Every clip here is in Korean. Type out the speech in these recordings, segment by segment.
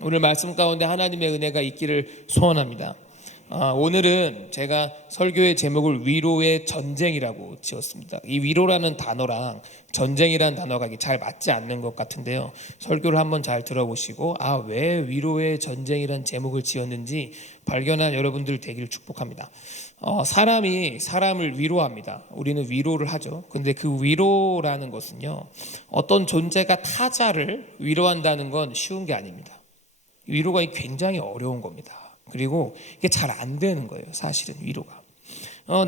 오늘 말씀 가운데 하나님의 은혜가 있기를 소원합니다. 오늘은 제가 설교의 제목을 위로의 전쟁이라고 지었습니다. 이 위로라는 단어랑 전쟁이라는 단어가 잘 맞지 않는 것 같은데요. 설교를 한번 잘 들어보시고 왜 위로의 전쟁이라는 제목을 지었는지 발견한 여러분들 되기를 축복합니다. 사람이 사람을 위로합니다. 우리는 위로를 하죠. 근데 그 위로라는 것은요, 어떤 존재가 타자를 위로한다는 건 쉬운 게 아닙니다. 위로가 굉장히 어려운 겁니다. 그리고 이게 잘 안 되는 거예요. 사실은 위로가.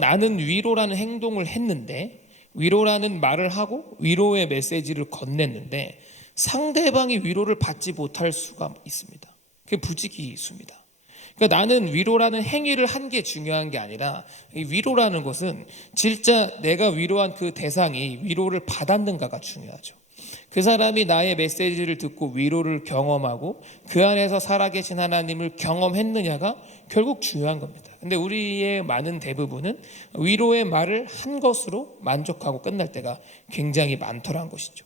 나는 위로라는 행동을 했는데, 위로라는 말을 하고 위로의 메시지를 건넸는데 상대방이 위로를 받지 못할 수가 있습니다. 그게 부지기수입니다. 그러니까 나는 위로라는 행위를 한 게 중요한 게 아니라, 이 위로라는 것은 진짜 내가 위로한 그 대상이 위로를 받았는가가 중요하죠. 그 사람이 나의 메시지를 듣고 위로를 경험하고 그 안에서 살아계신 하나님을 경험했느냐가 결국 중요한 겁니다. 근데 우리의 많은 대부분은 위로의 말을 한 것으로 만족하고 끝날 때가 굉장히 많더라는 것이죠.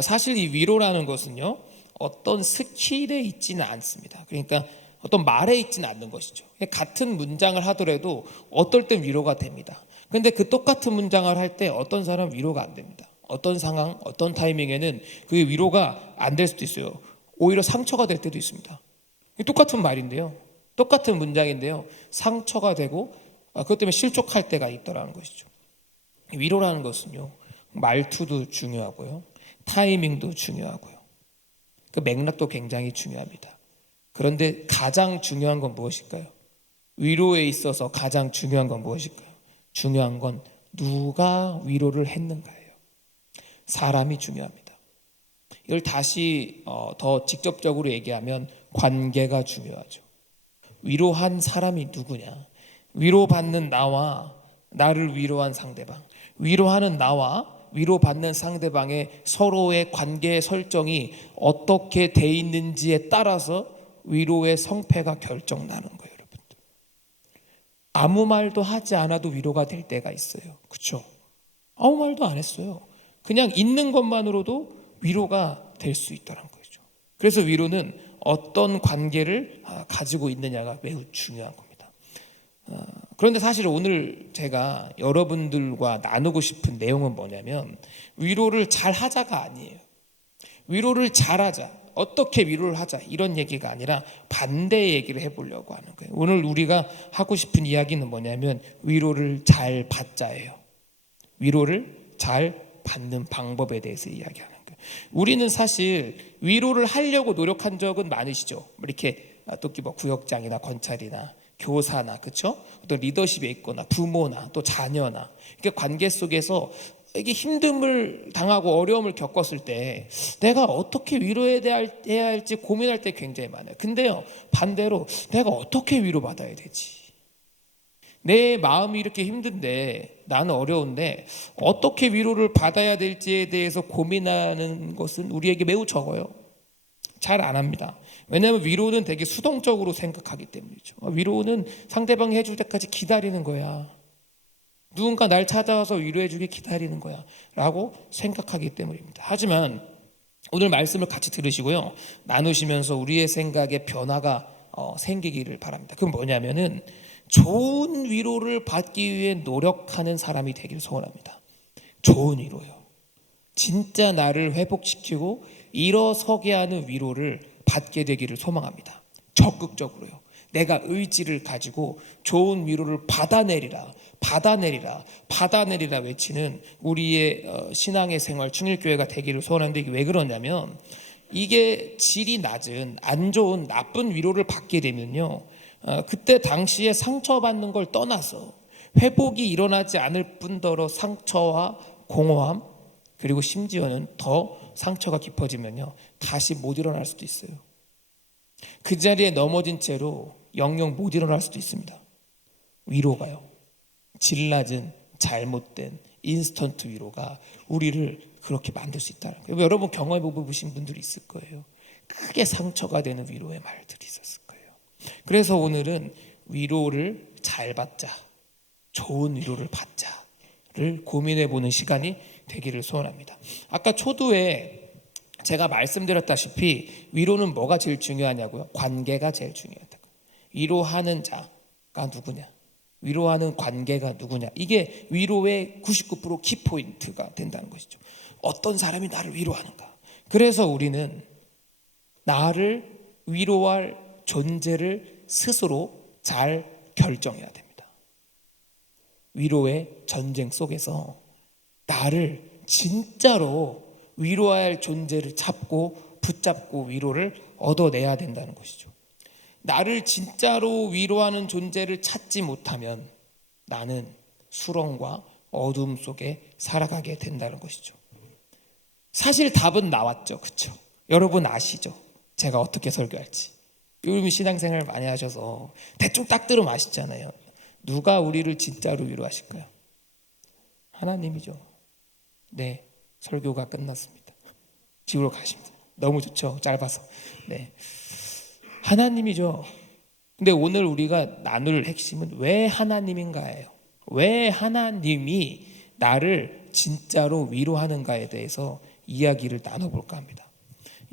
사실 이 위로라는 것은요, 어떤 스킬에 있지는 않습니다. 그러니까 어떤 말에 있지는 않는 것이죠. 같은 문장을 하더라도 어떨 땐 위로가 됩니다. 근데 그 똑같은 문장을 할 때 어떤 사람 위로가 안 됩니다. 어떤 상황, 어떤 타이밍에는 그게 위로가 안 될 수도 있어요. 오히려 상처가 될 때도 있습니다. 똑같은 말인데요, 똑같은 문장인데요, 상처가 되고 그것 때문에 실족할 때가 있더라는 것이죠. 위로라는 것은요, 말투도 중요하고요, 타이밍도 중요하고요, 그 맥락도 굉장히 중요합니다. 그런데 가장 중요한 건 무엇일까요? 위로에 있어서 가장 중요한 건 무엇일까요? 중요한 건 누가 위로를 했는가예요. 사람이 중요합니다. 이걸 다시 더 직접적으로 얘기하면 관계가 중요하죠. 위로한 사람이 누구냐? 위로받는 나와 나를 위로한 상대방, 위로하는 나와 위로받는 상대방의 서로의 관계 설정이 어떻게 돼 있는지에 따라서 위로의 성패가 결정나는 거예요. 여러분들, 아무 말도 하지 않아도 위로가 될 때가 있어요. 그렇죠? 아무 말도 안 했어요. 그냥 있는 것만으로도 위로가 될 수 있다는 거죠. 그래서 위로는 어떤 관계를 가지고 있느냐가 매우 중요한 겁니다. 그런데 사실 오늘 제가 여러분들과 나누고 싶은 내용은 뭐냐면, 위로를 잘 하자가 아니에요. 위로를 잘하자, 어떻게 위로를 하자, 이런 얘기가 아니라 반대의 얘기를 해보려고 하는 거예요. 오늘 우리가 하고 싶은 이야기는 뭐냐면 위로를 잘 받자예요. 위로를 잘 받는 방법에 대해서 이야기하는 거예요. 우리는 사실 위로를 하려고 노력한 적은 많으시죠. 이렇게 특히 구역장이나 권찰이나 교사나, 그렇죠? 어떤 리더십에 있거나 부모나 또 자녀나 이렇게 관계 속에서 이게 힘듦을 당하고 어려움을 겪었을 때 내가 어떻게 위로해야 할지 고민할 때 굉장히 많아요. 근데요, 반대로 내가 어떻게 위로받아야 되지? 내 마음이 이렇게 힘든데, 나는 어려운데 어떻게 위로를 받아야 될지에 대해서 고민하는 것은 우리에게 매우 적어요. 잘 안 합니다. 왜냐하면 위로는 되게 수동적으로 생각하기 때문이죠. 위로는 상대방이 해줄 때까지 기다리는 거야. 누군가 날 찾아와서 위로해주길 기다리는 거야 라고 생각하기 때문입니다. 하지만 오늘 말씀을 같이 들으시고요, 나누시면서 우리의 생각에 변화가 생기기를 바랍니다. 그건 뭐냐면은 좋은 위로를 받기 위해 노력하는 사람이 되길 소원합니다. 좋은 위로요, 진짜 나를 회복시키고 일어서게 하는 위로를 받게 되기를 소망합니다. 적극적으로요. 내가 의지를 가지고 좋은 위로를 받아내리라, 받아내리라, 받아내리라 외치는 우리의 신앙의 생활, 충일교회가 되기를 소원하는데, 이게 왜 그러냐면, 이게 질이 낮은, 안 좋은, 나쁜 위로를 받게 되면요, 그때 당시에 상처받는 걸 떠나서 회복이 일어나지 않을 뿐더러 상처와 공허함, 그리고 심지어는 더 상처가 깊어지면요, 다시 못 일어날 수도 있어요. 그 자리에 넘어진 채로 영영 못 일어날 수도 있습니다. 위로가요, 질 낮은 잘못된 인스턴트 위로가 우리를 그렇게 만들 수 있다는 거예요. 여러분 경험해 보신 분들이 있을 거예요. 크게 상처가 되는 위로의 말들이 있었을 거예요. 그래서 오늘은 위로를 잘 받자, 좋은 위로를 받자를 고민해 보는 시간이 되기를 소원합니다. 아까 초두에 제가 말씀드렸다시피 위로는 뭐가 제일 중요하냐고요? 관계가 제일 중요하다고. 위로하는 자가 누구냐? 위로하는 관계가 누구냐? 이게 위로의 99% 키포인트가 된다는 것이죠. 어떤 사람이 나를 위로하는가? 그래서 우리는 나를 위로할 존재를 스스로 잘 결정해야 됩니다. 위로의 전쟁 속에서 나를 진짜로 위로할 존재를 찾고 붙잡고 위로를 얻어내야 된다는 것이죠. 나를 진짜로 위로하는 존재를 찾지 못하면 나는 수렁과 어둠 속에 살아가게 된다는 것이죠. 사실 답은 나왔죠. 그렇죠? 여러분 아시죠? 제가 어떻게 설교할지. 요즘 신앙생활 많이 하셔서 대충 딱 들으면 아시잖아요. 누가 우리를 진짜로 위로하실까요? 하나님이죠. 네, 설교가 끝났습니다. 집으로 가십니다. 너무 좋죠. 짧아서. 네, 하나님이죠. 근데 오늘 우리가 나눌 핵심은 왜 하나님인가예요. 왜 하나님이 나를 진짜로 위로하는가에 대해서 이야기를 나눠볼까 합니다.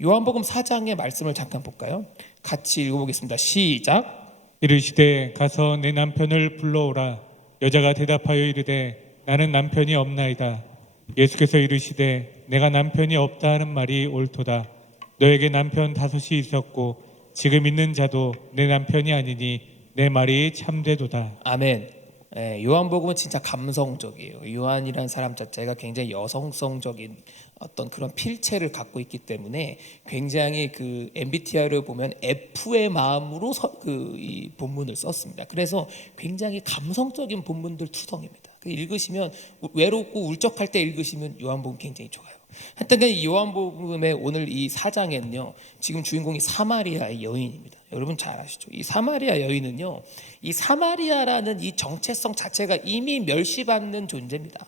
요한복음 4장의 말씀을 잠깐 볼까요? 같이 읽어보겠습니다. 시작. 이르시되 가서 내 남편을 불러오라. 여자가 대답하여 이르되 나는 남편이 없나이다. 예수께서 이르시되 내가 남편이 없다 하는 말이 옳도다. 너에게 남편 5이 있었고 지금 있는 자도 내 남편이 아니니 내 말이 참되도다. 아멘. 요한복음은 진짜 감성적이에요. 요한이라는 사람 자체가 굉장히 여성성적인 어떤 그런 필체를 갖고 있기 때문에 굉장히 그 MBTI를 보면 F의 마음으로 이 본문을 썼습니다. 그래서 굉장히 감성적인 본문들 투성입니다. 읽으시면 외롭고 울적할 때 읽으시면 요한복음 굉장히 좋아요. 하여튼 이 요한복음의 오늘 이 4장에는요, 지금 주인공이 사마리아의 여인입니다. 여러분 잘 아시죠? 이 사마리아 여인은요, 이 사마리아라는 이 정체성 자체가 이미 멸시받는 존재입니다.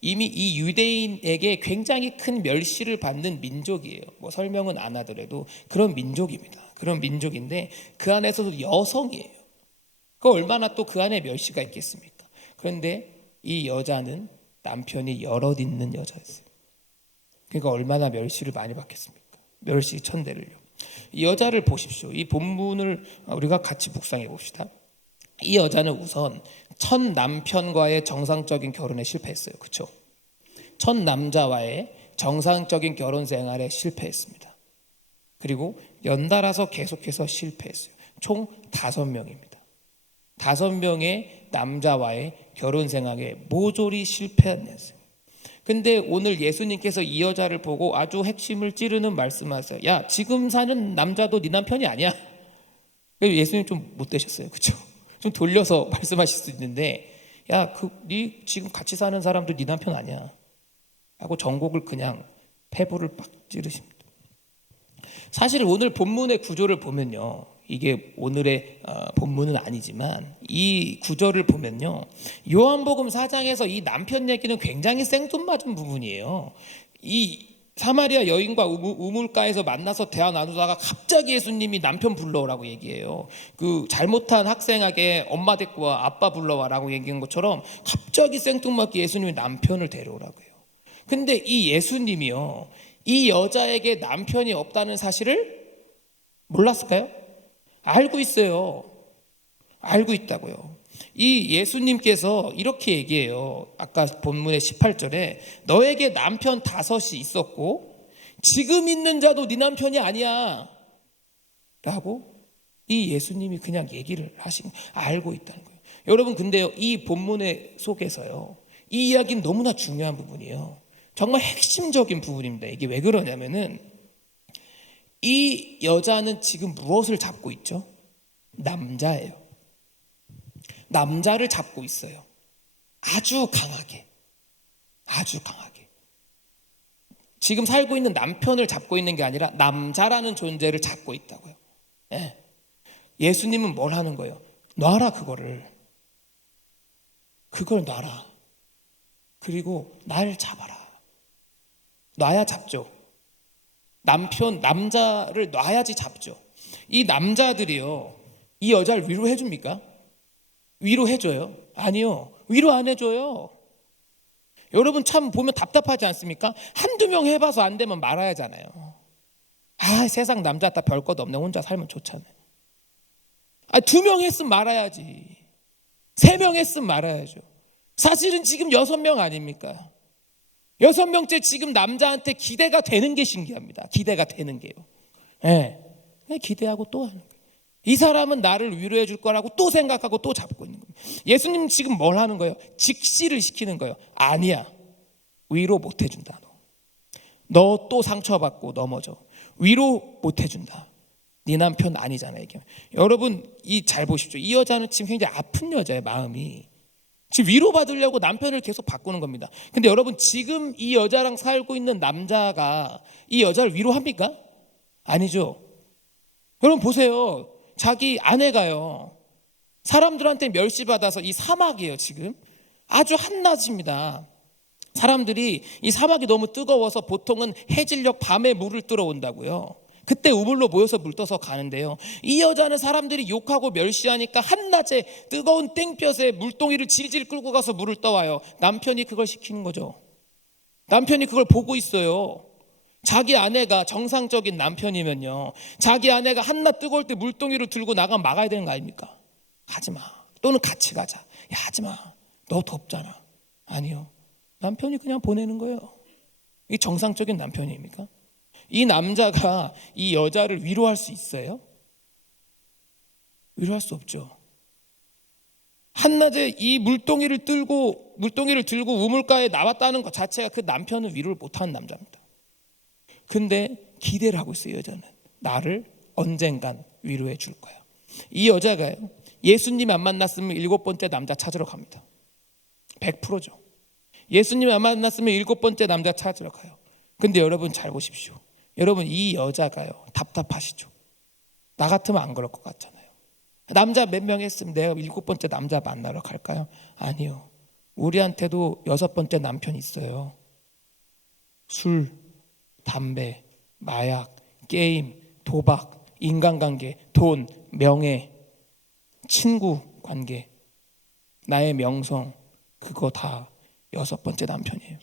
이미 이 유대인에게 굉장히 큰 멸시를 받는 민족이에요. 뭐 설명은 안 하더라도 그런 민족입니다. 그런 민족인데 그 안에서도 여성이에요. 그 얼마나 또 그 안에 멸시가 있겠습니까? 그런데 이 여자는 남편이 여럿 있는 여자였어요. 그러니까 얼마나 멸시를 많이 받겠습니까? 멸시 천대를요. 이 여자를 보십시오. 이 본문을 우리가 같이 묵상해 봅시다. 이 여자는 우선 첫 남편과의 정상적인 결혼에 실패했어요. 그렇죠? 첫 남자와의 정상적인 결혼 생활에 실패했습니다. 그리고 연달아서 계속해서 실패했어요. 총 5명입니다. 5명의 남자와의 결혼 생활에 모조리 실패했어요. 근데 오늘 예수님께서 이 여자를 보고 아주 핵심을 찌르는 말씀하세요. 야, 지금 사는 남자도 네 남편이 아니야. 예수님 좀 못되셨어요. 그렇죠? 좀 돌려서 말씀하실 수 있는데, 야, 네 지금 같이 사는 사람도 네 남편 아니야 하고 전곡을 그냥 패부를 빡 찌르십니다. 사실 오늘 본문의 구조를 보면요, 이게 오늘의 본문은 아니지만 이 구절을 보면요, 요한복음 4장에서 이 남편 얘기는 굉장히 생뚱맞은 부분이에요. 이 사마리아 여인과 우물가에서 만나서 대화 나누다가 갑자기 예수님이 남편 불러오라고 얘기해요. 그 잘못한 학생에게 엄마 데리고 와, 아빠 불러와라고 얘기한 것처럼 갑자기 생뚱맞게 예수님이 남편을 데려오라고 해요. 근데 이 예수님이요, 이 여자에게 남편이 없다는 사실을 몰랐을까요? 알고 있어요. 알고 있다고요. 이 예수님께서 이렇게 얘기해요. 아까 본문의 18절에 너에게 남편 5이 있었고 지금 있는 자도 네 남편이 아니야 라고 이 예수님이 그냥 얘기를 하시고 알고 있다는 거예요. 여러분, 근데요, 이 본문의 속에서요, 이 이야기는 너무나 중요한 부분이에요. 정말 핵심적인 부분입니다. 이게 왜 그러냐면은 이 여자는 지금 무엇을 잡고 있죠? 남자예요. 남자를 잡고 있어요. 아주 강하게. 아주 강하게. 지금 살고 있는 남편을 잡고 있는 게 아니라 남자라는 존재를 잡고 있다고요. 예. 예수님은 뭘 하는 거예요? 놔라 그거를. 그걸 놔라. 그리고 날 잡아라. 놔야 잡죠. 남자를 놔야지 잡죠. 이 남자들이요, 이 여자를 위로해 줍니까? 위로해 줘요? 아니요. 위로 안 해줘요. 여러분 참 보면 답답하지 않습니까? 한두 명 해봐서 안 되면 말아야잖아요. 세상 남자 다 별 것 없네. 혼자 살면 좋잖아요. 2명 했으면 말아야지. 3명 했으면 말아야죠. 사실은 지금 6명 아닙니까? 6명째 지금 남자한테 기대가 되는 게 신기합니다. 기대가 되는 게요. 기대하고 또 하는 거예요. 이 사람은 나를 위로해 줄 거라고 또 생각하고 또 잡고 있는 겁니다. 예수님 지금 뭘 하는 거예요? 직시를 시키는 거예요. 아니야. 위로 못 해준다. 너 또 상처받고 넘어져. 위로 못 해준다. 네 남편 아니잖아 이게. 여러분 잘 보십시오. 이 여자는 지금 굉장히 아픈 여자의 마음이. 지금 위로받으려고 남편을 계속 바꾸는 겁니다. 근데 여러분 지금 이 여자랑 살고 있는 남자가 이 여자를 위로합니까? 아니죠. 여러분 보세요. 자기 아내가요. 사람들한테 멸시받아서 이 사막이에요 지금. 아주 한낮입니다. 사람들이 이 사막이 너무 뜨거워서 보통은 해질녘 밤에 물을 뜨러 온다고요. 그때 우물로 모여서 물 떠서 가는데요. 이 여자는 사람들이 욕하고 멸시하니까 한낮에 뜨거운 땡볕에 물동이를 질질 끌고 가서 물을 떠와요. 남편이 그걸 시키는 거죠. 남편이 그걸 보고 있어요. 자기 아내가 정상적인 남편이면요, 자기 아내가 한낮 뜨거울 때 물동이를 들고 나가면 막아야 되는 거 아닙니까? 하지마. 또는 같이 가자. 야, 하지마. 너 덥잖아. 아니요. 남편이 그냥 보내는 거예요. 이게 정상적인 남편입니까? 이 남자가 이 여자를 위로할 수 있어요? 위로할 수 없죠. 한낮에 이 물동이를 들고 우물가에 나왔다는 것 자체가 그 남편은 위로를 못하는 남자입니다. 근데 기대를 하고 있어요. 여자는 나를 언젠간 위로해 줄 거야. 이 여자가요, 예수님 안 만났으면 7번째 남자 찾으러 갑니다. 100%죠. 예수님 안 만났으면 7번째 남자 찾으러 가요. 근데 여러분 잘 보십시오. 여러분 이 여자가요, 답답하시죠? 나 같으면 안 그럴 것 같잖아요. 남자 몇 명 했으면 내가 7번째 남자 만나러 갈까요? 아니요. 우리한테도 6번째 남편 있어요. 술, 담배, 마약, 게임, 도박, 인간관계, 돈, 명예, 친구 관계, 나의 명성, 그거 다 6번째 남편이에요.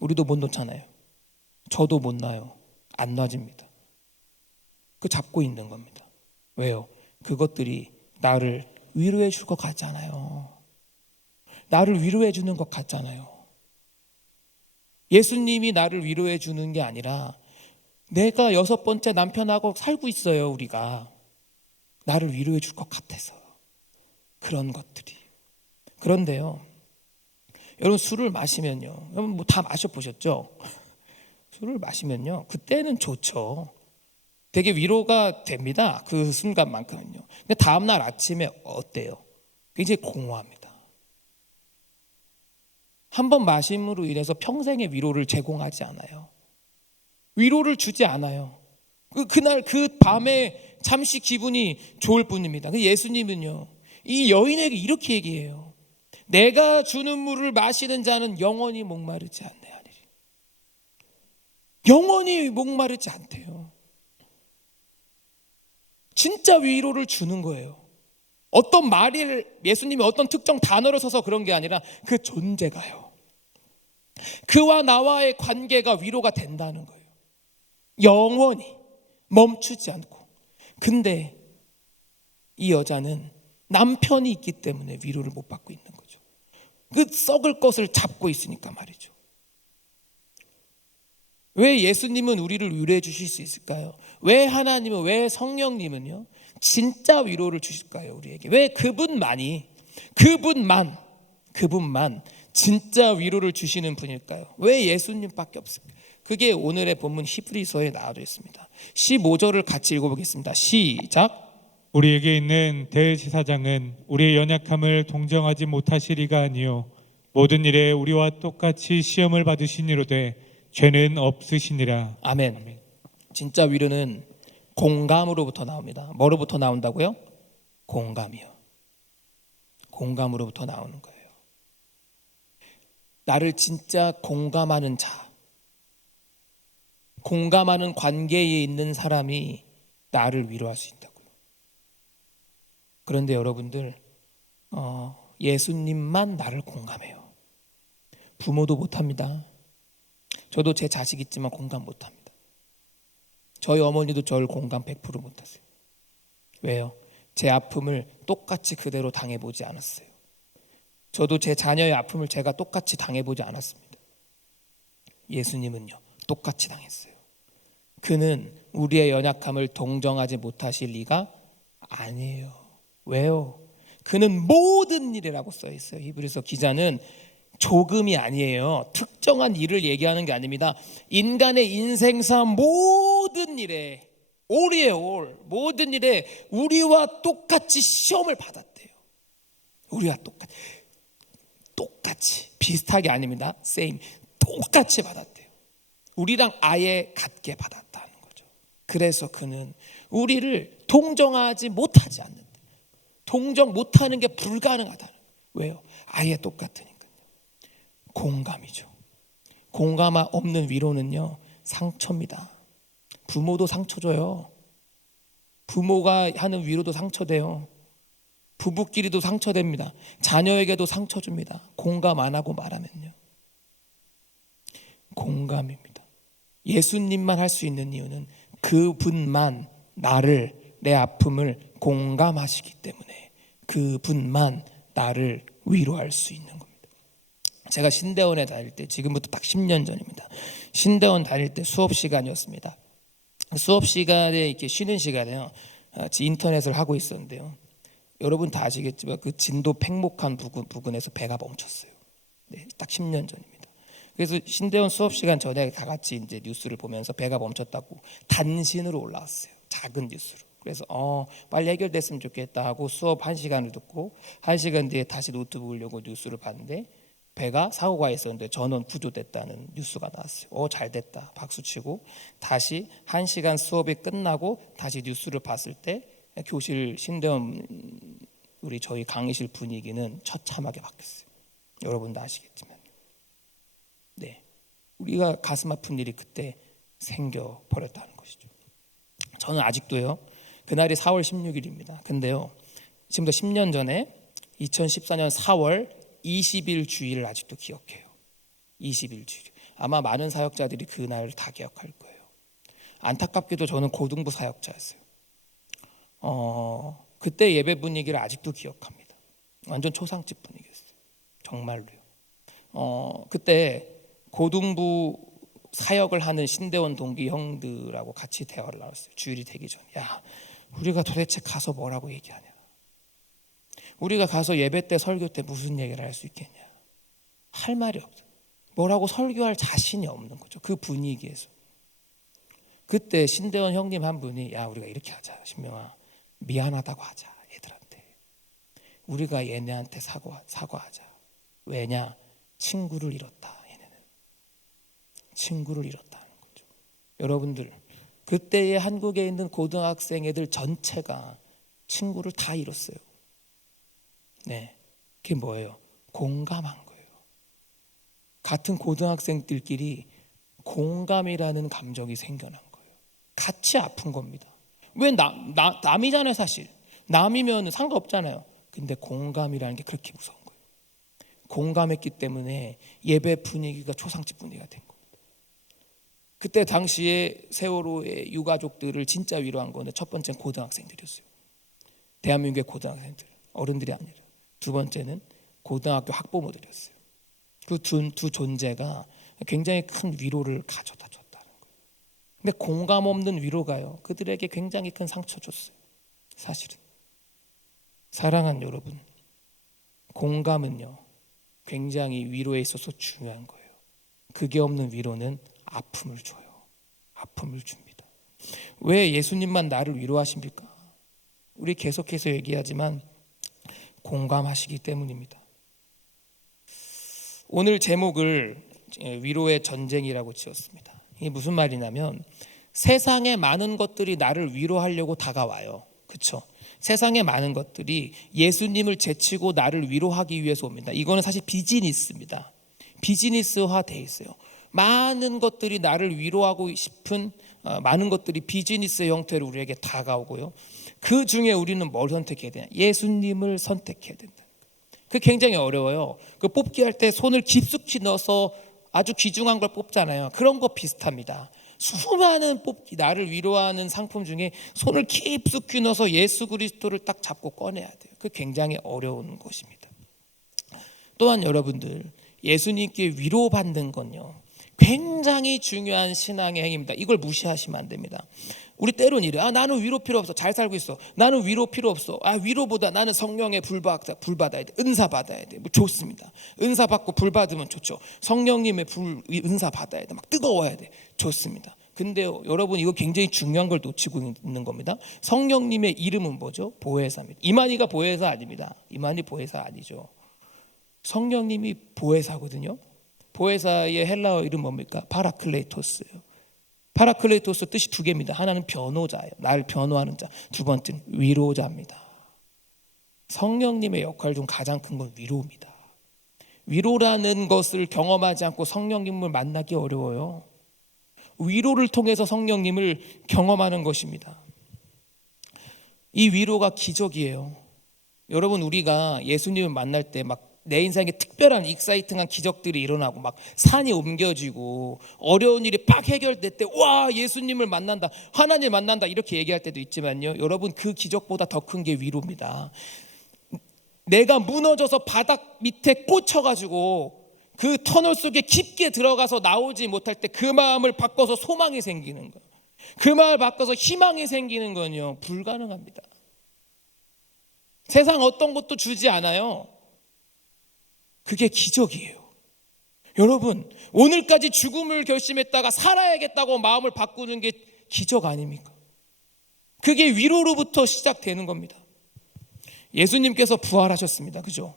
우리도 못 놓잖아요. 저도 못 놔요. 안 놔집니다. 그 잡고 있는 겁니다. 왜요? 그것들이 나를 위로해 줄 것 같잖아요. 나를 위로해 주는 것 같잖아요. 예수님이 나를 위로해 주는 게 아니라 내가 6번째 남편하고 살고 있어요. 우리가 나를 위로해 줄 것 같아서 그런 것들이. 그런데요, 여러분 술을 마시면요, 여러분 뭐 다 마셔보셨죠? 술을 마시면요, 그때는 좋죠. 되게 위로가 됩니다. 그 순간만큼은요. 근데 다음날 아침에 어때요? 굉장히 공허합니다. 한 번 마심으로 인해서 평생의 위로를 제공하지 않아요. 위로를 주지 않아요. 그날 그 밤에 잠시 기분이 좋을 뿐입니다. 예수님은요, 이 여인에게 이렇게 얘기해요. 내가 주는 물을 마시는 자는 영원히 목마르지 않네 하리니. 영원히 목마르지 않대요. 진짜 위로를 주는 거예요. 어떤 말을 예수님이 어떤 특정 단어를 써서 그런 게 아니라 그 존재가요, 그와 나와의 관계가 위로가 된다는 거예요. 영원히 멈추지 않고. 근데 이 여자는 남편이 있기 때문에 위로를 못 받고 있는 거죠. 그 썩을 것을 잡고 있으니까 말이죠. 왜 예수님은 우리를 위로해 주실 수 있을까요? 왜 하나님은, 왜 성령님은요, 진짜 위로를 주실까요? 우리에게 왜 그분만 진짜 위로를 주시는 분일까요? 왜 예수님밖에 없을까요? 그게 오늘의 본문 히브리서에 나와져 있습니다. 15절을 같이 읽어보겠습니다. 시작. 우리에게 있는 대제사장은 우리의 연약함을 동정하지 못하시리가 아니요 모든 일에 우리와 똑같이 시험을 받으시니로되 죄는 없으시니라. 아멘. 진짜 위로는 공감으로부터 나옵니다. 뭐로부터 나온다고요? 공감이요. 공감으로부터 나오는 거예요. 나를 진짜 공감하는 자, 공감하는 관계에 있는 사람이 나를 위로할 수 있다고요. 그런데 여러분들, 예수님만 나를 공감해요. 부모도 못합니다. 저도 제 자식 있지만 공감 못합니다. 저희 어머니도 저를 공감 100% 못하세요. 왜요? 제 아픔을 똑같이 그대로 당해보지 않았어요. 저도 제 자녀의 아픔을 제가 똑같이 당해보지 않았습니다. 예수님은요, 똑같이 당했어요. 그는 우리의 연약함을 동정하지 못하실 리가 아니에요. 왜요? 그는 모든 일이라고 써 있어요. 히브리서 기자는 조금이 아니에요. 특정한 일을 얘기하는 게 아닙니다. 인간의 인생사 모든 일에, 올이에요, 올. 모든 일에 우리와 똑같이 시험을 받았대요. 우리와 똑같이 비슷하게 아닙니다. same. 똑같이 받았대요. 우리랑 아예 같게 받았다는 거죠. 그래서 그는 우리를 동정하지 못하지 않는다. 동정 못하는 게 불가능하다는. 왜요? 아예 똑같으니까요. 공감이죠. 공감 없는 위로는요, 상처입니다. 부모도 상처 줘요. 부모가 하는 위로도 상처돼요. 부부끼리도 상처됩니다. 자녀에게도 상처 줍니다. 공감 안 하고 말하면요. 공감입니다. 예수님만 할 수 있는 이유는 그분만 나를, 내 아픔을 공감하시기 때문에 그분만 나를 위로할 수 있는 겁니다. 제가 신대원에 다닐 때, 지금부터 딱 10년 전입니다. 신대원 다닐 때 수업 시간이었습니다. 수업 시간에 이렇게 쉬는 시간에요, 인터넷을 하고 있었는데요. 여러분 다 아시겠지만 그 진도 팽목한 부근에서 배가 멈췄어요. 네, 딱 10년 전입니다. 그래서 신대원 수업 시간 전에 다 같이 이제 뉴스를 보면서 배가 멈췄다고 단신으로 올라왔어요. 작은 뉴스로. 그래서 빨리 해결됐으면 좋겠다 하고 수업 1시간을 듣고 1시간 뒤에 다시 노트북을 열고 뉴스를 봤는데 배가 사고가 있었는데 전원 구조됐다는 뉴스가 나왔어요. 잘 됐다 박수치고 다시 1시간 수업이 끝나고 다시 뉴스를 봤을 때 교실 신대원 우리 저희 강의실 분위기는 처참하게 바뀌었어요. 여러분도 아시겠지만, 네, 우리가 가슴 아픈 일이 그때 생겨 버렸다는 것이죠. 저는 아직도요, 그날이 4월 16일입니다. 근데요, 지금부터 10년 전에 2014년 4월 20일 주일을 아직도 기억해요. 20일 주일. 아마 많은 사역자들이 그날을 다 기억할 거예요. 안타깝게도 저는 고등부 사역자였어요. 그때 예배 분위기를 아직도 기억합니다. 완전 초상집 분위기였어요. 정말로요. 그때 고등부 사역을 하는 신대원 동기 형들하고 같이 대화를 나눴어요. 주일이 되기 전에. 야, 우리가 도대체 가서 뭐라고 얘기하냐? 우리가 가서 예배 때 설교 때 무슨 얘기를 할 수 있겠냐? 할 말이 없어요. 뭐라고 설교할 자신이 없는 거죠. 그 분위기에서. 그때 신대원 형님 한 분이, 야, 우리가 이렇게 하자. 신명아, 미안하다고 하자. 얘들한테. 우리가 얘네한테 사과하자. 왜냐? 친구를 잃었다. 얘네는. 친구를 잃었다는 거죠. 여러분들, 그때의 한국에 있는 고등학생 애들 전체가 친구를 다 잃었어요. 네, 그게 뭐예요? 공감한 거예요. 같은 고등학생들끼리 공감이라는 감정이 생겨난 거예요. 같이 아픈 겁니다. 왜 남이잖아요, 사실. 남이면 상관없잖아요. 근데 공감이라는 게 그렇게 무서운 거예요. 공감했기 때문에 예배 분위기가 초상집 분위기가 된 겁니다. 그때 당시에 세월호의 유가족들을 진짜 위로한 거는 첫 번째는 고등학생들이었어요. 대한민국의 고등학생들, 어른들이 아니라. 두 번째는 고등학교 학부모들이었어요. 그 두 존재가 굉장히 큰 위로를 가져다 줬다는 거예요. 근데 공감 없는 위로가요, 그들에게 굉장히 큰 상처 줬어요. 사실은. 사랑하는 여러분, 공감은요, 굉장히 위로에 있어서 중요한 거예요. 그게 없는 위로는 아픔을 줘요. 아픔을 줍니다. 왜 예수님만 나를 위로하십니까? 우리 계속해서 얘기하지만 공감하시기 때문입니다. 오늘 제목을 위로의 전쟁이라고 지었습니다. 이게 무슨 말이냐면 세상의 많은 것들이 나를 위로하려고 다가와요. 그렇죠? 세상의 많은 것들이 예수님을 제치고 나를 위로하기 위해서 옵니다. 이거는 사실 비즈니스입니다. 비즈니스화 돼 있어요. 많은 것들이 나를 위로하고 싶은 많은 것들이 비즈니스의 형태로 우리에게 다가오고요. 그 중에 우리는 뭘 선택해야 되냐? 예수님을 선택해야 된다. 그 굉장히 어려워요. 그 뽑기 할 때 손을 깊숙이 넣어서 아주 귀중한 걸 뽑잖아요. 그런 거 비슷합니다. 수많은 뽑기, 나를 위로하는 상품 중에 손을 깊숙이 넣어서 예수 그리스도를 딱 잡고 꺼내야 돼요. 그 굉장히 어려운 것입니다. 또한 여러분들, 예수님께 위로받는 건요, 굉장히 중요한 신앙의 행위입니다. 이걸 무시하시면 안 됩니다. 우리 때론 이래. 나는 위로 필요 없어. 잘 살고 있어. 나는 위로 필요 없어. 위로보다 나는 성령의 불 받아야 돼. 은사 받아야 돼. 뭐 좋습니다. 은사 받고 불 받으면 좋죠. 성령님의 은사 받아야 돼. 막 뜨거워야 돼. 좋습니다. 근데요, 여러분, 이거 굉장히 중요한 걸 놓치고 있는 겁니다. 성령님의 이름은 뭐죠? 보혜사입니다. 이만희가 보혜사 아닙니다. 이만희 보혜사 아니죠. 성령님이 보혜사거든요. 보혜사의 헬라어 이름 뭡니까? 파라클레토스예요. 파라클레토스 뜻이 두 개입니다. 하나는 변호자예요. 날 변호하는 자. 두 번째는 위로자입니다. 성령님의 역할 중 가장 큰 건 위로입니다. 위로라는 것을 경험하지 않고 성령님을 만나기 어려워요. 위로를 통해서 성령님을 경험하는 것입니다. 이 위로가 기적이에요. 여러분, 우리가 예수님을 만날 때 막 내 인생에 특별한 익사이팅한 기적들이 일어나고 막 산이 옮겨지고 어려운 일이 빡 해결될 때 와, 예수님을 만난다, 하나님을 만난다 이렇게 얘기할 때도 있지만요, 여러분, 그 기적보다 더 큰 게 위로입니다. 내가 무너져서 바닥 밑에 꽂혀가지고 그 터널 속에 깊게 들어가서 나오지 못할 때 그 마음을 바꿔서 소망이 생기는 거예요. 그 마음을 바꿔서 희망이 생기는 건요, 불가능합니다. 세상 어떤 것도 주지 않아요. 그게 기적이에요. 여러분, 오늘까지 죽음을 결심했다가 살아야겠다고 마음을 바꾸는 게 기적 아닙니까? 그게 위로로부터 시작되는 겁니다. 예수님께서 부활하셨습니다. 그죠?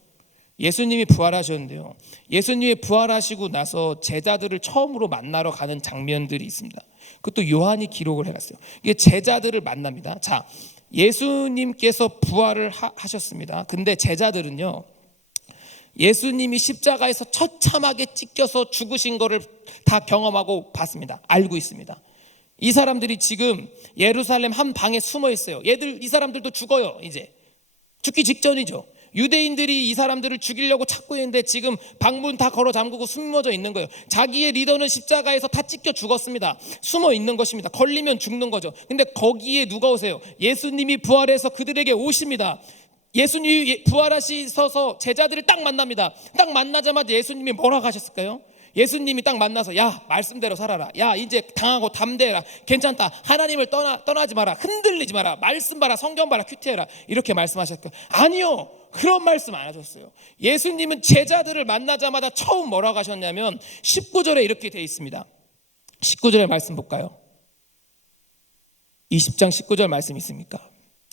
예수님이 부활하셨는데요, 예수님이 부활하시고 나서 제자들을 처음으로 만나러 가는 장면들이 있습니다. 그것도 요한이 기록을 해놨어요. 이게 제자들을 만납니다. 자, 예수님께서 부활을 하셨습니다. 근데 제자들은요, 예수님이 십자가에서 처참하게 찢겨서 죽으신 거를 다 경험하고 봤습니다. 알고 있습니다. 이 사람들이 지금 예루살렘 한 방에 숨어 있어요. 이 사람들도 죽어요. 이제 죽기 직전이죠. 유대인들이 이 사람들을 죽이려고 찾고 있는데 지금 방문 다 걸어 잠그고 숨어져 있는 거예요. 자기의 리더는 십자가에서 다 찢겨 죽었습니다. 숨어 있는 것입니다. 걸리면 죽는 거죠. 근데 거기에 누가 오세요? 예수님이 부활해서 그들에게 오십니다. 예수님이 부활하셔서 제자들을 딱 만납니다. 딱 만나자마자 예수님이 뭐라고 하셨을까요? 예수님이 딱 만나서, 야, 말씀대로 살아라. 야, 이제 당하고 담대해라. 괜찮다. 하나님을 떠나지 마라. 흔들리지 마라. 말씀 봐라. 성경 봐라. 큐티해라. 이렇게 말씀하셨을까요? 아니요. 그런 말씀 안 하셨어요. 예수님은 제자들을 만나자마자 처음 뭐라고 하셨냐면 19절에 이렇게 되어 있습니다. 19절의 말씀 볼까요? 20장 19절 말씀 있습니까?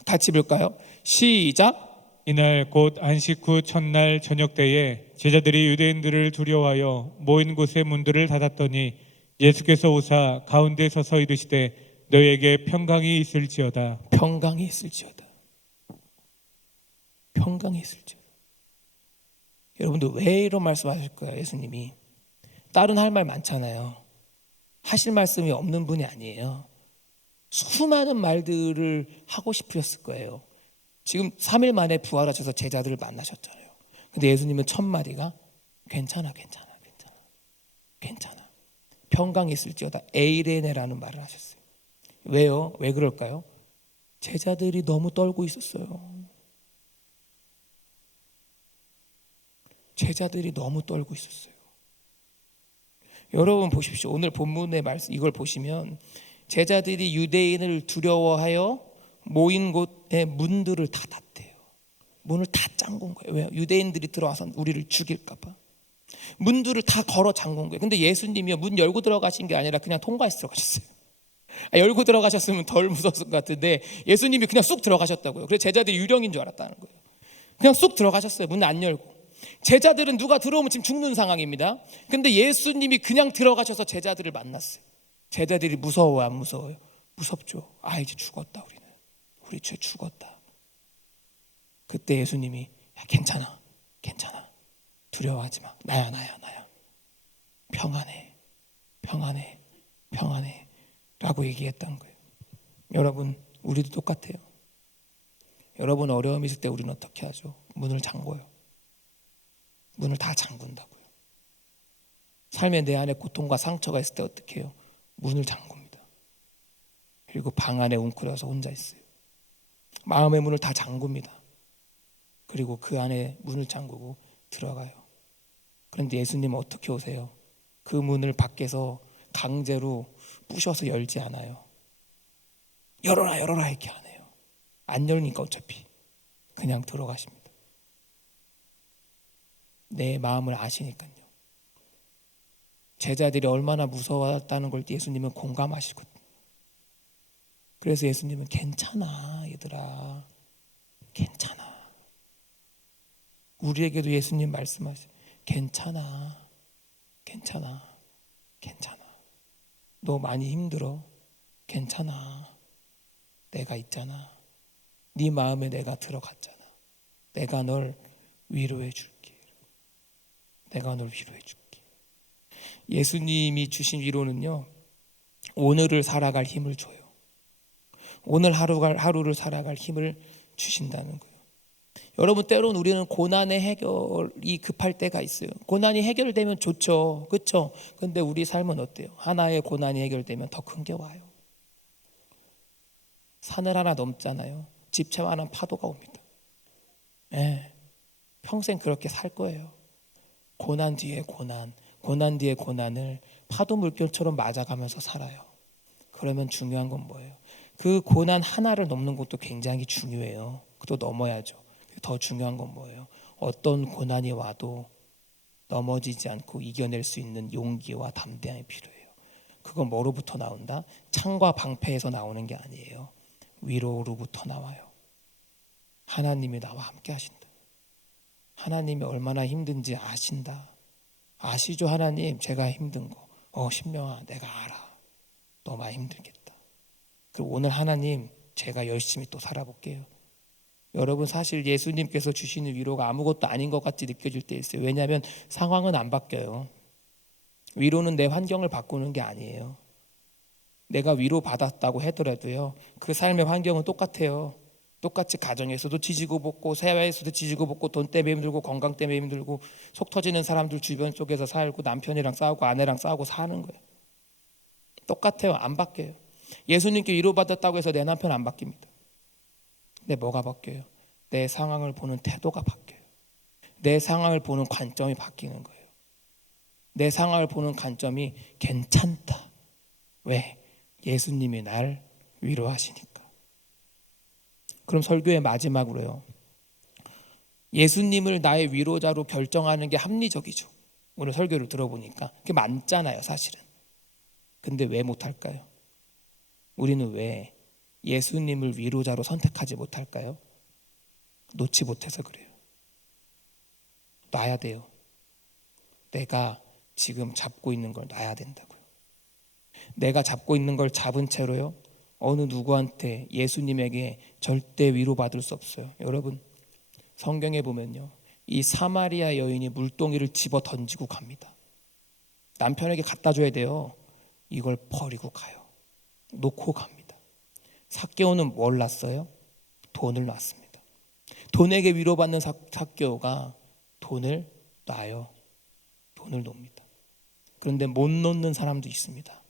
같이 볼까요? 시작. 이날 곧 안식 후 첫날 저녁 때에 제자들이 유대인들을 두려워하여 모인 곳의 문들을 닫았더니 예수께서 오사 가운데 서서 이르시되 너희에게 평강이 있을지어다. 평강이 있을지어다. 평강이 있을지어다. 여러분들 왜 이런 말씀하실까요? 예수님이 다른 할 말 많잖아요. 하실 말씀이 없는 분이 아니에요. 수많은 말들을 하고 싶으셨을 거예요. 지금 3일 만에 부활하셔서 제자들을 만나셨잖아요. 근데 예수님은 첫 마디가 괜찮아. 평강이 있을지어다. 에이레네라는 말을 하셨어요. 왜요? 왜 그럴까요? 제자들이 너무 떨고 있었어요. 제자들이 너무 떨고 있었어요. 여러분 보십시오. 오늘 본문의 말씀 이걸 보시면 제자들이 유대인을 두려워하여 모인 곳의 문들을 다 닫대요. 문을 다 잠근 거예요. 왜요? 유대인들이 들어와서 우리를 죽일까 봐. 문들을 다 걸어 잠근 거예요. 근데 예수님이요, 문 열고 들어가신 게 아니라 그냥 통과해서 들어가셨어요. 열고 들어가셨으면 덜 무서웠을 것 같은데 예수님이 그냥 쑥 들어가셨다고요. 그래서 제자들이 유령인 줄 알았다는 거예요. 그냥 쑥 들어가셨어요. 문 안 열고. 제자들은 누가 들어오면 지금 죽는 상황입니다. 근데 예수님이 그냥 들어가셔서 제자들을 만났어요. 제자들이 무서워요, 안 무서워요? 무섭죠. 이제 죽었다. 우리 죄 죽었다. 그때 예수님이 야, 괜찮아. 두려워하지 마. 나야. 평안해 라고 얘기했던 거예요. 여러분, 우리도 똑같아요. 여러분 어려움이 있을 때 우리는 어떻게 하죠? 문을 잠궈요. 문을 다 잠근다고요. 삶의 내 안에 고통과 상처가 있을 때 어떻게 해요? 문을 잠굽니다. 그리고 방 안에 웅크려서 혼자 있어요. 마음의 문을 다 잠굽니다. 그리고 그 안에 문을 잠그고 들어가요. 그런데 예수님은 어떻게 오세요? 그 문을 밖에서 강제로 부셔서 열지 않아요. 열어라 열어라 이렇게 안 해요. 안 열니까 어차피 그냥 들어가십니다. 내 마음을 아시니까요. 제자들이 얼마나 무서웠다는 걸 예수님은 공감하시거든요. 그래서 예수님은 괜찮아 얘들아, 괜찮아. 우리에게도 예수님 말씀하세요. 괜찮아, 괜찮아, 괜찮아. 너 많이 힘들어. 괜찮아. 내가 있잖아. 네 마음에 내가 들어갔잖아. 내가 널 위로해 줄게. 내가 널 위로해 줄게. 예수님이 주신 위로는요, 오늘을 살아갈 힘을 줘요. 오늘 하루를 살아갈 힘을 주신다는 거예요. 여러분, 때로는 우리는 고난의 해결이 급할 때가 있어요. 고난이 해결되면 좋죠, 그렇죠? 근데 우리 삶은 어때요? 하나의 고난이 해결되면 더 큰 게 와요. 산을 하나 넘잖아요. 집채만한 파도가 옵니다. 네, 평생 그렇게 살 거예요. 고난 뒤에 고난, 고난 뒤에 고난을 파도 물결처럼 맞아가면서 살아요. 그러면 중요한 건 뭐예요? 그 고난 하나를 넘는 것도 굉장히 중요해요. 그것도 넘어야죠. 더 중요한 건 뭐예요? 어떤 고난이 와도 넘어지지 않고 이겨낼 수 있는 용기와 담대함이 필요해요. 그건 뭐로부터 나온다? 창과 방패에서 나오는 게 아니에요. 위로로부터 나와요. 하나님이 나와 함께 하신다. 하나님이 얼마나 힘든지 아신다. 아시죠? 하나님, 제가 힘든 거. 신명아, 내가 알아. 너 많이 힘들겠다. 그리고 오늘 하나님, 제가 열심히 또 살아볼게요. 여러분, 사실 예수님께서 주시는 위로가 아무것도 아닌 것 같이 느껴질 때 있어요. 왜냐하면 상황은 안 바뀌어요. 위로는 내 환경을 바꾸는 게 아니에요. 내가 위로받았다고 하더라도요, 그 삶의 환경은 똑같아요. 똑같이 가정에서도 지지고 볶고, 사회에서도 지지고 볶고, 돈 때문에 힘들고, 건강 때문에 힘들고, 속 터지는 사람들 주변 속에서 살고, 남편이랑 싸우고 아내랑 싸우고 사는 거예요. 똑같아요. 안 바뀌어요. 예수님께 위로받았다고 해서 내 남편 안 바뀝니다. 근데 뭐가 바뀌어요? 내 상황을 보는 태도가 바뀌어요. 내 상황을 보는 관점이 바뀌는 거예요. 내 상황을 보는 관점이 괜찮다. 왜? 예수님이 날 위로하시니까. 그럼 설교의 마지막으로요, 예수님을 나의 위로자로 결정하는 게 합리적이죠. 오늘 설교를 들어보니까 그게 맞잖아요, 사실은. 근데 왜 못할까요? 우리는 왜 예수님을 위로자로 선택하지 못할까요? 놓지 못해서 그래요. 놔야 돼요. 내가 지금 잡고 있는 걸 놔야 된다고요. 내가 잡고 있는 걸 잡은 채로요, 어느 누구한테, 예수님에게 절대 위로받을 수 없어요. 여러분, 성경에 보면요, 이 사마리아 여인이 물동이를 집어 던지고 갑니다. 남편에게 갖다 줘야 돼요. 이걸 버리고 가요. 놓고 갑니다. 삭개오는 뭘 놨어요? 돈을 놨습니다. 돈에게 위로받는 삭개오가 돈을 놔요. 돈을 놓습니다. 그런데 못 놓는 사람도 있습니다.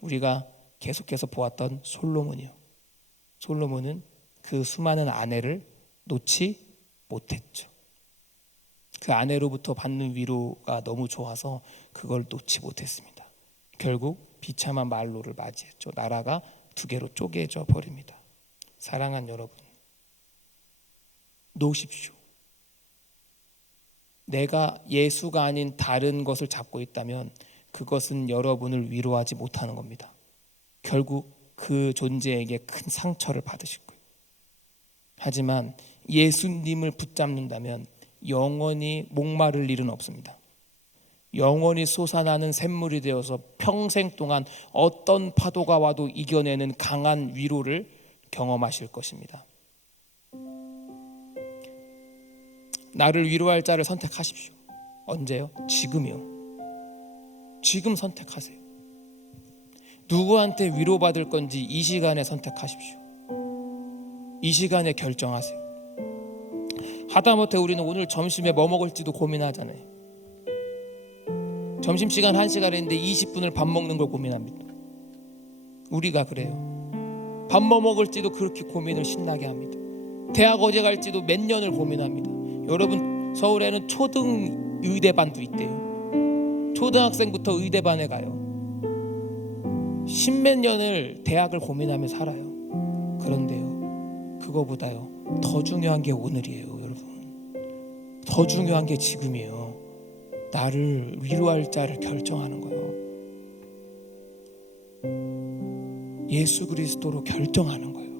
우리가 계속해서 보았던 솔로몬이요. 솔로몬은 그 수많은 아내를 놓지 못했죠. 그 아내로부터 받는 위로가 너무 좋아서 그걸 놓지 못했습니다. 결국 비참한 말로를 맞이했죠. 나라가 두 개로 쪼개져 버립니다. 사랑하는 여러분, 놓으십시오. 내가 예수가 아닌 다른 것을 잡고 있다면 그것은 여러분을 위로하지 못하는 겁니다. 결국 그 존재에게 큰 상처를 받으실 거예요. 하지만 예수님을 붙잡는다면 영원히 목마를 일은 없습니다. 영원히 솟아나는 샘물이 되어서 평생 동안 어떤 파도가 와도 이겨내는 강한 위로를 경험하실 것입니다. 나를 위로할 자를 선택하십시오. 언제요? 지금이요. 지금 선택하세요. 누구한테 위로받을 건지 이 시간에 선택하십시오. 이 시간에 결정하세요. 하다못해 우리는 오늘 점심에 뭐 먹을지도 고민하잖아요. 점심시간 1시간 했는데 20분을 밥 먹는 걸 고민합니다. 우리가 그래요. 밥 뭐 먹을지도 그렇게 고민을 신나게 합니다. 대학 어디 갈지도 몇 년을 고민합니다. 여러분, 서울에는 초등 의대반도 있대요. 초등학생부터 의대반에 가요. 십몇 년을 대학을 고민하며 살아요. 그런데요, 그거보다요 더 중요한 게 오늘이에요. 여러분, 더 중요한 게 지금이에요. 나를 위로할 자를 결정하는 거예요. 예수 그리스도로 결정하는 거예요.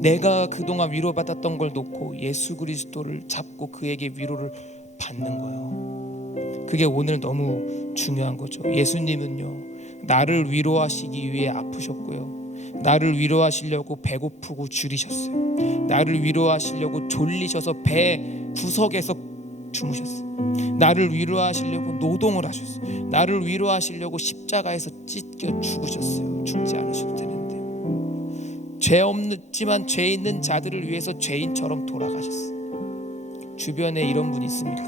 내가 그동안 위로받았던 걸 놓고 예수 그리스도를 잡고 그에게 위로를 받는 거예요. 그게 오늘 너무 중요한 거죠. 예수님은요, 나를 위로하시기 위해 아프셨고요, 나를 위로하시려고 배고프고 줄이셨어요. 나를 위로하시려고 졸리셔서 배 구석에서 주무셨어요. 나를 위로하시려고 노동을 하셨어요. 나를 위로하시려고 십자가에서 찢겨 죽으셨어요. 죽지 않으셔도 되는데요. 죄 없지만 죄 있는 자들을 위해서 죄인처럼 돌아가셨어요. 주변에 이런 분 있습니까?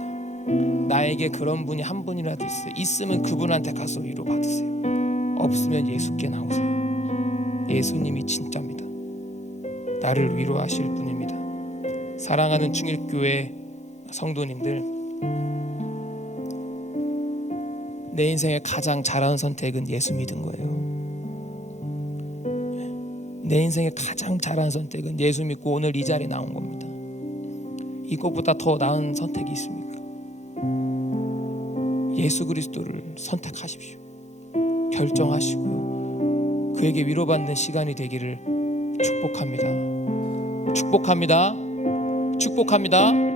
나에게 그런 분이 한 분이라도 있어요. 있으면 그분한테 가서 위로 받으세요. 없으면 예수께 나오세요. 예수님이 진짜입니다. 나를 위로하실 분입니다. 사랑하는 충일교회 성도님들, 내 인생에 가장 잘한 선택은 예수 믿은 거예요. 내 인생에 가장 잘한 선택은 예수 믿고 오늘 이 자리에 나온 겁니다. 이것보다 더 나은 선택이 있습니까? 예수 그리스도를 선택하십시오. 결정하시고요, 그에게 위로받는 시간이 되기를 축복합니다. 축복합니다. 축복합니다.